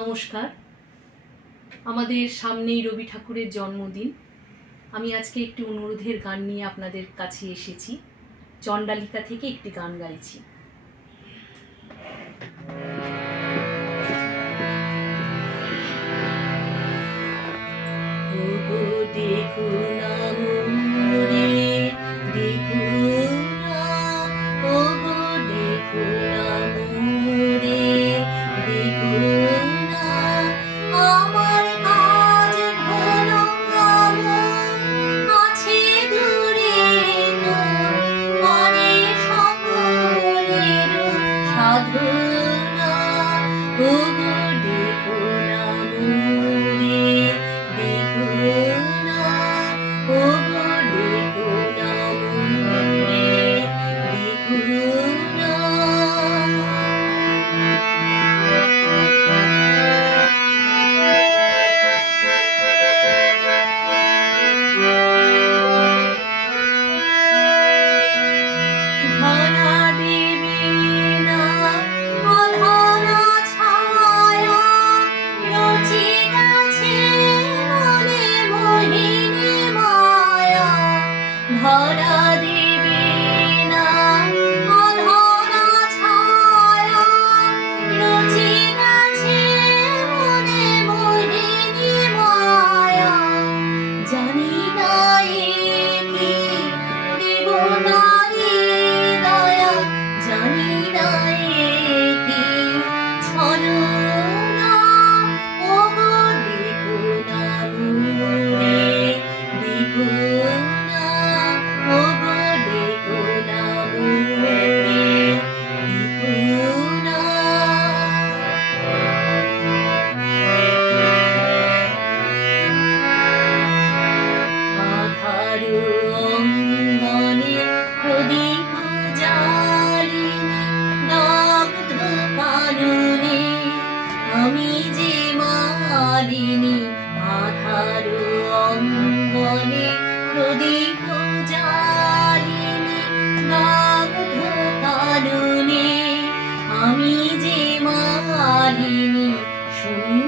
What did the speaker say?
নমস্কার। আমাদের সামনেই রবি ঠাকুরের জন্মদিন। আমি আজকে একটি অনুরোধের গান নিয়ে আপনাদের কাছে এসেছি। চণ্ডালিকা থেকে একটি গান গাইছি। ওগো দেখো না মোরে, দেখো না, ওগো দেখো না মোরে, দেখো না, আমার কাজ হলো এমন, আছে দূরে তোর করে সকলের সাধনা। ওগো দেখো না মোরে, দেখো না, ওগো দেখো না মোরে, দেখো না। ধরা দেবে না অধরা ছায়া, রচি গেছে মনে মোহিনী মায়া। ধরা দেবে না অধরা ছায়া, রচি গেছে মনে মোহিনী মায়া। জানি না এ কি দেবতারি দয়া, জানি না এ কি ছলনা। ওগো দেখো না মোরে, দেখো না, ওগো দেখো না মোরে, দেখো না। আধার অঙ্গনে প্রদীপ জ্বালিনি, দগ্ধ কাননে আমি যে মালিনী। আধার অঙ্গনে প্রদীপ জ্বালিনি, দগ্ধ কাননে আমি যে মালিনী। শূন্য